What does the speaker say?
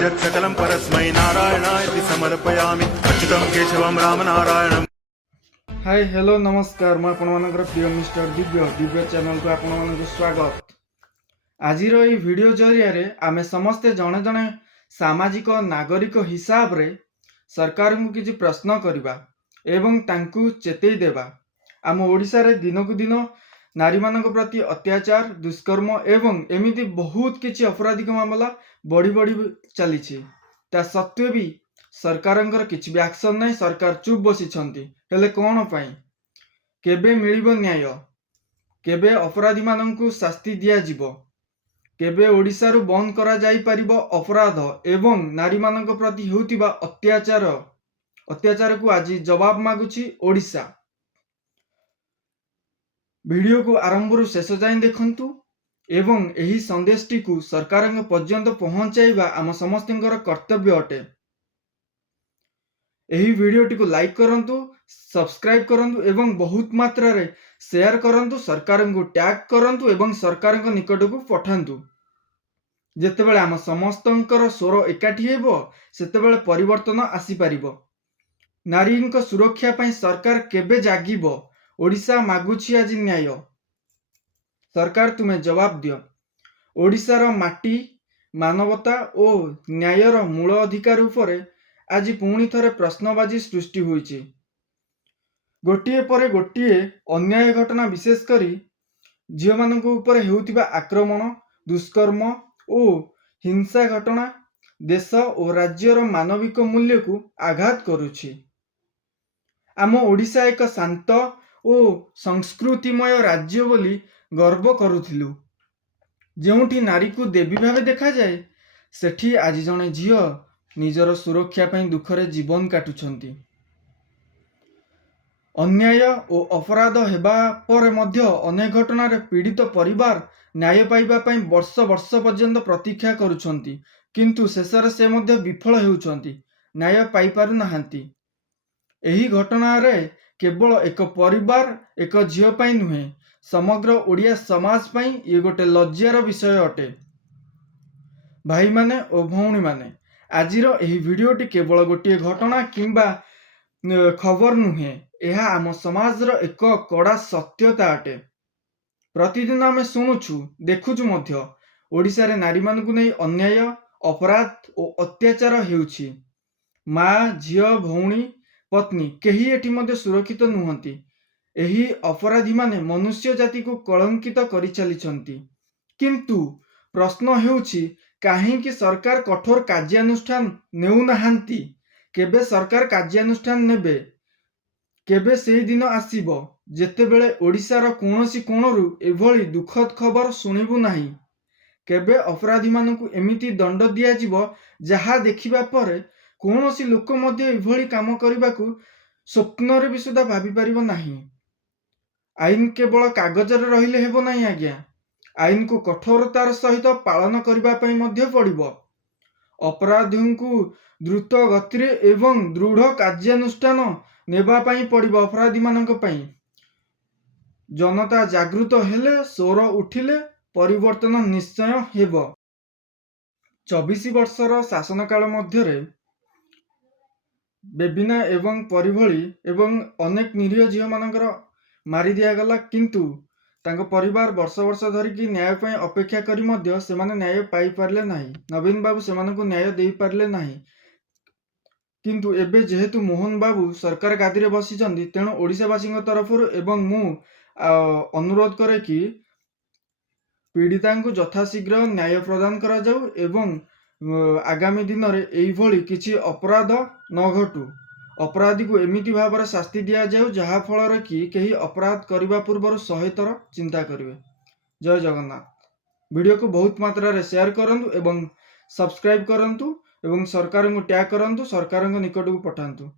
यत् सकलं परस्मै नारायणाय समर्पयामि अच्युतं केशवं रामनारायणम्। हाय हेलो नमस्कार मैं आपनकर प्रिय मिस्टर दिव्य चैनल को आपन स्वागत। आज वीडियो जरिया आमे समस्ते जड़े जड़े सामाजिक नागरिक हिसाब रे सरकार को किसी प्रश्न करवा एवं तांकु चेतई देवा। आम ओडिशा रे दिनकु दिन नारी मानक प्रति अत्याचार दुष्कर्म एवं एमिति बहुत किछि अपराधिक मामला बढ़ी बढ़ी चली ता सत्वे भी सरकारंकर किछि भी एक्शन नहीं। सरकार चुप बसी हेले कौन पाई केबे मिलिबो न्याय, केबे अपराधी मानंकु शास्ति दिया जिवो, केबे ओडिशा रु बंद करा जाई परिबो अपराध एवं नारी मानक प्रति होतिबा अत्याचार को आज जवाब मागुची ओडिशा। वीडियो को आरंभ रु शेष जाए देखंतु एवं एही संदेशटी को सरकार पर्यंत पहुंचाइबा आम समस्तଙ୍କର कर्तव्य अटे। एही वीडियोटी को लाइक करंतु, सब्सक्राइब करंतु एवं बहुत मात्रा रे शेयर करंतु, सरकार को टैग करंतु एवं सरकार निकट को पठांतु। जेतेबेले आम समस्तंकर स्वर एकाठी हेबो सेतेबेले परिवर्तन आसी परिबो। नारी सुरक्षा पई सरकार केबे जागिबो? ओडिशा मागुछि आज न्याय। सरकार तुम्हें जवाब दियो। ओडिशार माटी मानवता और न्यायर मूल अधिकार उपरे आज पुणी थरे प्रश्नबाजी सृष्टि होइछि। गोटिए परे गोटिए अन्याय घटना विशेष करी झियो मानक उपरे हेउतिबा आक्रमण दुष्कर्म और हिंसा घटना देश और राज्यर मानविक मूल्य को आघात करुछि। आम ओडिशा एक शांत और संस्कृतिमय राज्य बोली गर्व करुथिलु। जेउठी नारी को देवी भावे देखा जाए सेठी आज जने झियो निजर सुरक्षा पई दुखरे जीवन काटुछंती। अन्याय और अपराध हेबा पर मध्य अनेक घटना रे पीड़ित परिवार न्याय पाइबा पई वर्ष वर्ष पर्यंत प्रतीक्षा करुछंती, किंतु शेषरे से मध्य विफल हेउछंती, न्याय पाई पारु नाहंती। एही घटना रे केवल एक परिवार एक झियो पई नुहे समग्र ओडिया समाज पई ये गोटे लज्जार विषय अटे। भाई माने और भौणी माने आजिर एही वीडियोटी केवल गोटे घटना किंबा खबर नुहे, यह आम समाजर एक कड़ा सत्यता अटे। प्रतिदिन आम शुणुछु देखुछु मध्य ओडिशा रे नारी मानकु नै अन्याय अपराध और अत्याचार हेउछि। माँ झियो भौणी पत्नी केही एठी मध्य सुरक्षित नुहंती। एही अपराधी माने मनुष्य जाति को कलंकित करि चलिछंती। किंतु प्रश्न हेउछि काहेकि सरकार कठोर कार्यानुष्ठान नेउ नाहांती? केबे सरकार कार्यानुष्ठान नेबे? केबे सेही दिन आसीबो जेतेबेले ओडिशार कोनोसी कोणरू एभली दुखद खबर सुनिबु नाही? केबे अपराधी मानकु एमिति दंड दिया जिवो जहा देखिबा परे कोनोसी लोक मध्ये एभली काम करिबाकू स्वप्नरे भी सुद्धा भाबी परिबो नाही? आईन केवल कागज रे रहिले हेबो नाही आज्ञा, आईन को कठोरतार सहित पालन करबा पई मध्य पड़िबो। अपराधी को द्रुत गति एवं दृढ़ कार्यानुष्ठान नेबा पई पड़िबो। अपराधी मानक पई जनता जागृत हेले स्वर उठिले परिवर्तन निश्चय हेबो। 24 वर्षर शासन काल मध्य रे बेबिना एवं परिभली एवं अनेक निरीह झियो मानकर मारी दिया गला, किंतु तांको परिवार वर्ष वर्ष धरिकी न्याय पई अपेक्षा करी मध्य सेमाने न्याय पाई पारले नाही। नवीन बाबू सेमानकु न्याय देई पारले नाही। किंतु एबे जेहेतु मोहन बाबू सरकार गादी रे बसिचंदी तेणु ओडिशावासी तरफरु एवं मु अनुरोध करे कि पीड़िता को यथाशीघ्र न्याय प्रदान करा जाऊ एवं आगामी दिन रे एई भली किछि अपराध न घटू। अपराधी को एमिति भाव शास्ति दिया जाऊ जहा फल कि कहीं अपराध करने पूर्व 100 थर चिंता करेंगे। जय जगन्नाथ। वीडियो को बहुत मात्रा रे शेयर करंतु एवं सब्सक्राइब करंतु एवं सरकार को टैग करंतु, सरकार निकट को पठांतु।